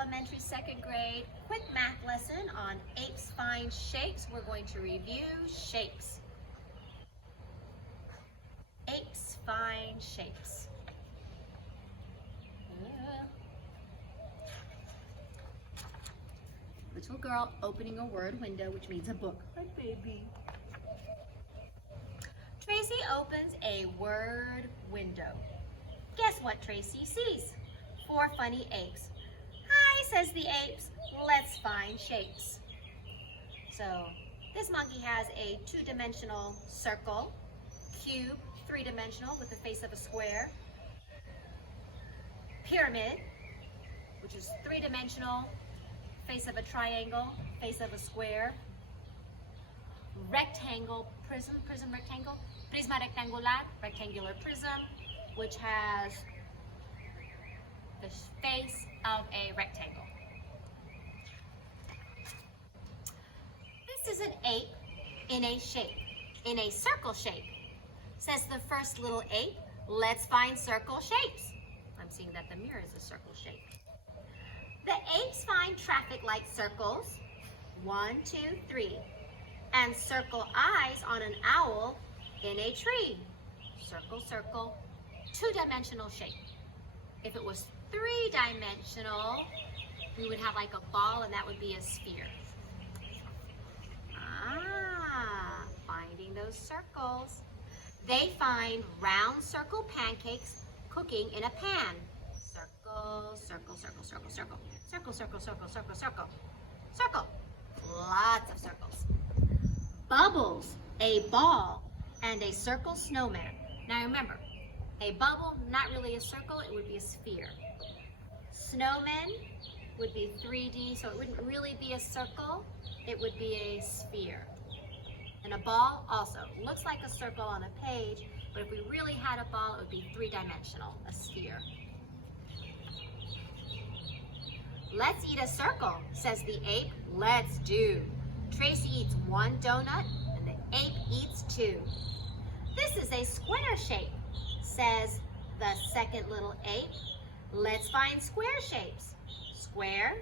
Elementary second grade quick math lesson on apes find shapes. We're going to review shapes. Apes find shapes. Little girl opening a word window, which means a book. Hi, baby. Tracy opens a word window. Guess what Tracy sees? 4 funny apes. Hi, says the apes. Let's find shapes. So this monkey has a 2-dimensional circle, cube, 3-dimensional with the face of a square, pyramid, which is 3-dimensional, face of a triangle, face of a square, rectangle, prism, rectangle, prisma rectangular, rectangular prism, which has the face of a rectangle. This is an ape in a shape, in a circle shape. Says the first little ape, let's find circle shapes. I'm seeing that the mirror is a circle shape. The apes find traffic light circles, 1, 2, 3, and circle eyes on an owl in a tree. Circle, circle, 2-dimensional shape. If it was 3-dimensional, we would have like a ball and that would be a sphere. Finding those circles. They find round circle pancakes cooking in a pan. Circle, circle, circle, circle, circle. Circle, circle, circle, circle, circle. Circle. Lots of circles. Bubbles, a ball, and a circle snowman. Now remember, a bubble, not really a circle, it would be a sphere. Snowman would be 3D, so it wouldn't really be a circle, it would be a sphere. And a ball also looks like a circle on a page, but if we really had a ball, it would be 3-dimensional, a sphere. Let's eat a circle, says the ape. Let's do. Tracy eats 1 donut, and the ape eats 2. This is a square shape, says the second little ape. Let's find square shapes. Square,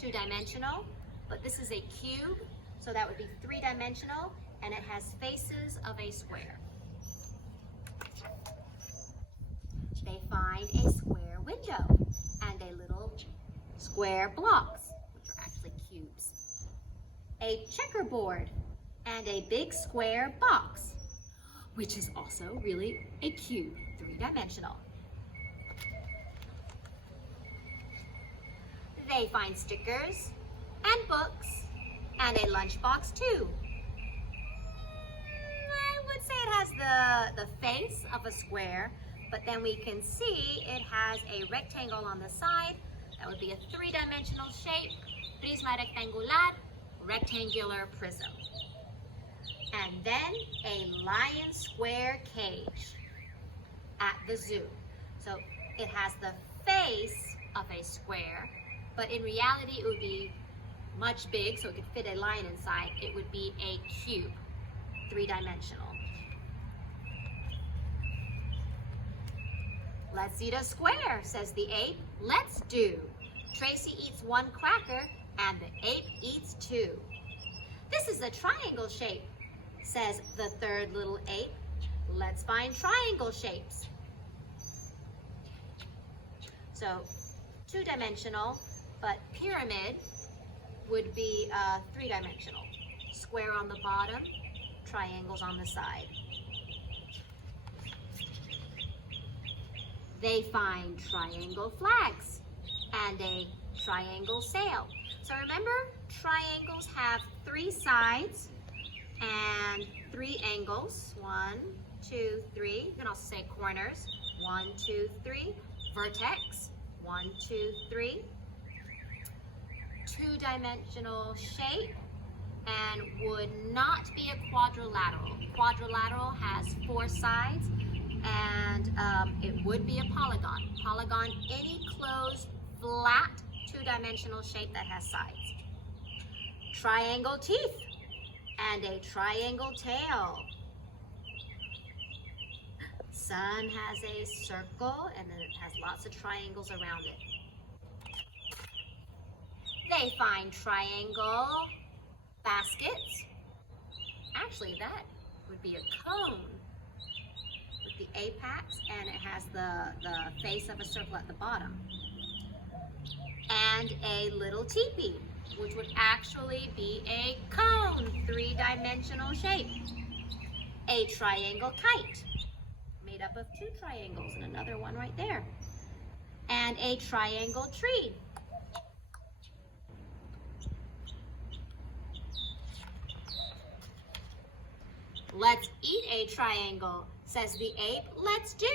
2-dimensional, but this is a cube, so that would be 3-dimensional, and it has faces of a square. They find a square window and a little square blocks, which are actually cubes. A checkerboard and a big square box, which is also really a cube, 3-dimensional. They find stickers and books and a lunchbox too. I would say it has the face of a square, but then we can see it has a rectangle on the side. That would be a 3-dimensional shape, prisma rectangular, rectangular prism. And then a lion square cage at the zoo. So it has the face of a square, but in reality it would be much big, so it could fit a lion inside. It would be a cube, 3-dimensional. Let's eat a square, says the ape. Let's do. Tracy eats 1 cracker and the ape eats 2. This is a triangle shape, says the third little ape. Let's find triangle shapes. So 2-dimensional, but pyramid would be 3-dimensional. Square on the bottom, triangles on the side. They find triangle flags and a triangle sail. So remember, triangles have 3 sides and 3 angles. 1, 2, 3. You can also say corners. 1, 2, 3. Vertex. 1, 2, 3. 2-dimensional shape and would not be a quadrilateral. Quadrilateral has 4 sides, and it would be a polygon. Polygon, any closed, flat, 2-dimensional shape that has sides. Triangle teeth and a triangle tail. Sun has a circle, and then it has lots of triangles around it. They find triangle baskets. Actually, that would be a cone with the apex, and it has the face of a circle at the bottom. And a little teepee, which would actually be a cone, three-dimensional shape. A triangle kite, made up of two triangles and another one right there. And a triangle tree. Let's eat a triangle, says the ape. Let's do.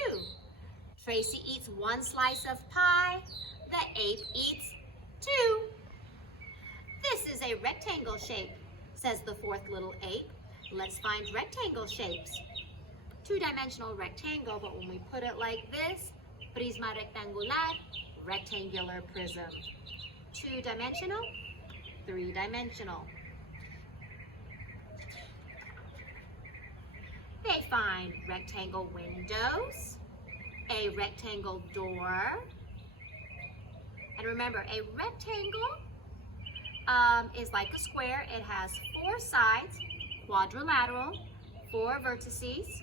Tracy eats one slice of pie. The ape eats two. This is a rectangle shape, says the fourth little ape. Let's find rectangle shapes. Two-dimensional rectangle, but when we put it like this, prisma rectangular, rectangular prism. Two-dimensional, three-dimensional. They find rectangle windows, a rectangle door, and remember, a rectangle is like a square. It has four sides, quadrilateral, four vertices,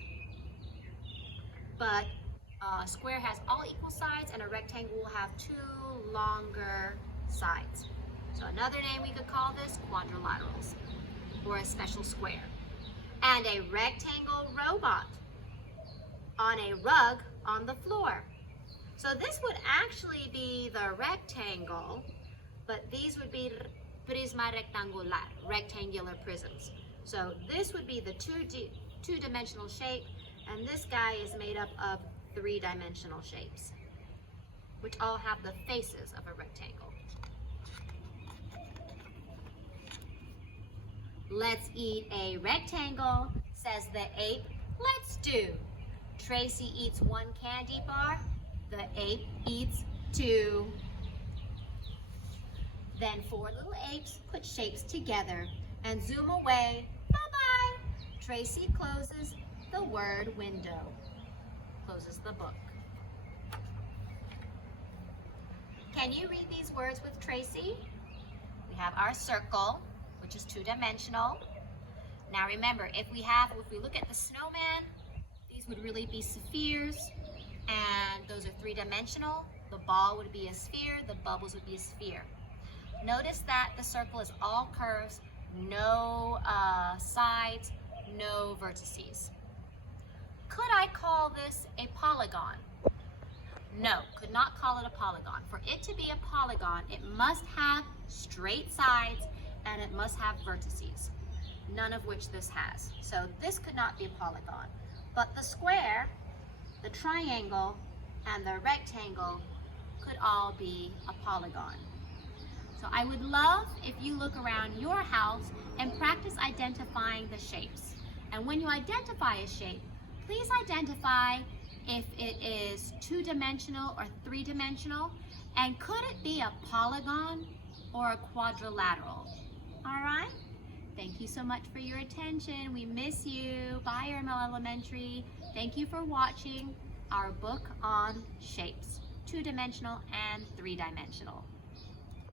but a square has all equal sides, and a rectangle will have two longer sides. So another name we could call this quadrilaterals, or a special square. And a rectangle robot on a rug on the floor. So this would actually be the rectangle, but these would be prisma rectangular, rectangular prisms. So this would be the two-dimensional shape, and this guy is made up of three-dimensional shapes, which all have the faces of a rectangle. Let's eat a rectangle, says the ape. Let's do. Tracy eats one candy bar. The ape eats two. Then four little apes put shapes together and zoom away. Bye-bye. Tracy closes the word window. Closes the book. Can you read these words with Tracy? We have our circle, which is two-dimensional. Now remember, if we look at the snowman, these would really be spheres, and those are three-dimensional. The ball would be a sphere, the bubbles would be a sphere. Notice that the circle is all curves, no sides, no vertices. Could I call this a polygon? No, could not call it a polygon. For it to be a polygon, it must have straight sides and it must have vertices, none of which this has. So this could not be a polygon. But the square, the triangle, and the rectangle could all be a polygon. So I would love if you look around your house and practice identifying the shapes. And when you identify a shape, please identify if it is two-dimensional or three-dimensional, and could it be a polygon or a quadrilateral? All right? Thank you so much for your attention. We miss you. Bye, Irma Elementary. Thank you for watching our book on shapes, two-dimensional and three-dimensional.